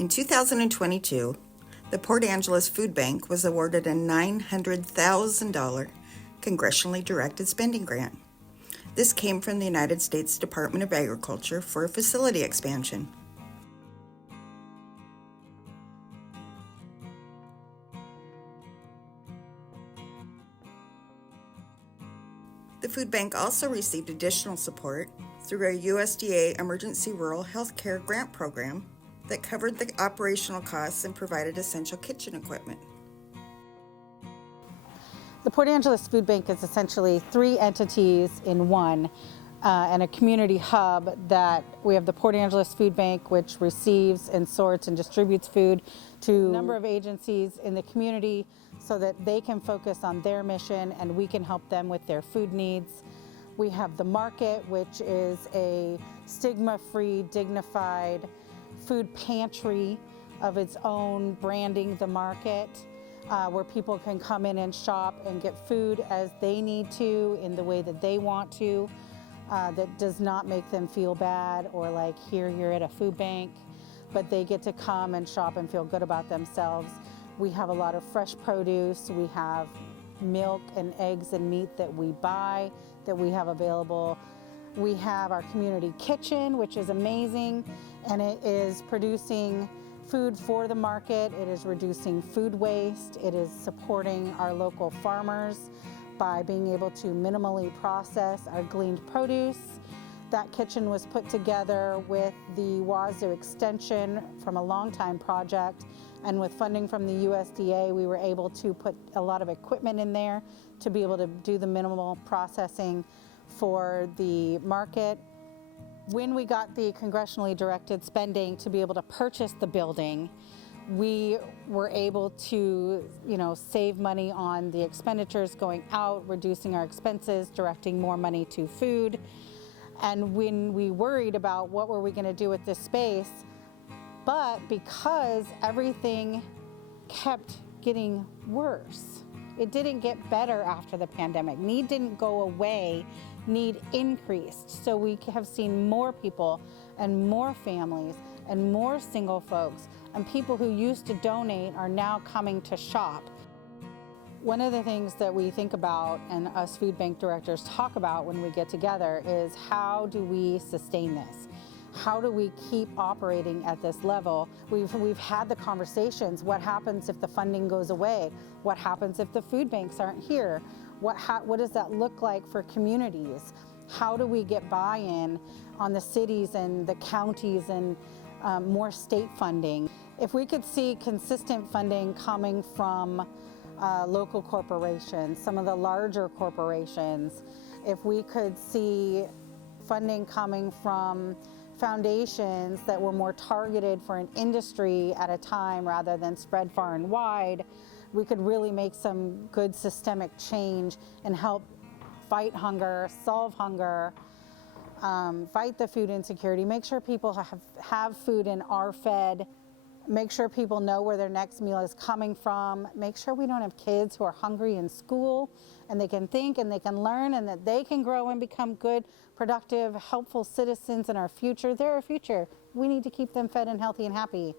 In 2022, the Port Angeles Food Bank was awarded a $900,000 congressionally directed spending grant. This came from the United States Department of Agriculture for a facility expansion. The food bank also received additional support through a USDA Emergency Rural Healthcare Grant Program that covered the operational costs and provided essential kitchen equipment. The Port Angeles Food Bank is essentially three entities in one, and a community hub. That we have the Port Angeles Food Bank, which receives and sorts and distributes food to a number of agencies in the community so that they can focus on their mission and we can help them with their food needs. We have the market, which is a stigma-free, dignified food pantry of its own, branding the market, where people can come in and shop and get food as they need to, in the way that they want to, that does not make them feel bad or like, here you're at a food bank, but they get to come and shop and feel good about themselves. We have a lot of fresh produce. We have milk and eggs and meat that we buy, that we have available. We have our community kitchen, which is amazing, and it is producing food for the market. It is reducing food waste. It is supporting our local farmers by being able to minimally process our gleaned produce. That kitchen was put together with the Wazoo extension from a long-time project, and with funding from the USDA, we were able to put a lot of equipment in there to be able to do the minimal processing for the market. When we got the congressionally directed spending to be able to purchase the building, we were able to, save money on the expenditures going out, reducing our expenses, directing more money to food. And when we worried about what were we going to do with this space, but because everything kept getting worse, it didn't get better after the pandemic. Need didn't go away, need increased. So we have seen more people and more families and more single folks and people who used to donate are now coming to shop. One of the things that we think about and us food bank directors talk about when we get together is, how do we sustain this? How do we keep operating at this level? We've had the conversations. What happens if the funding goes away? What happens if the food banks aren't here? What does that look like for communities? How do we get buy-in on the cities and the counties and more state funding? If we could see consistent funding coming from local corporations, some of the larger corporations, if we could see funding coming from foundations that were more targeted for an industry at a time rather than spread far and wide, we could really make some good systemic change and help fight hunger, solve hunger, fight the food insecurity, make sure people have food and are fed, make sure people know where their next meal is coming from, make sure we don't have kids who are hungry in school and they can think and they can learn and that they can grow and become good, productive, helpful citizens in our future. They're our future. We need to keep them fed and healthy and happy.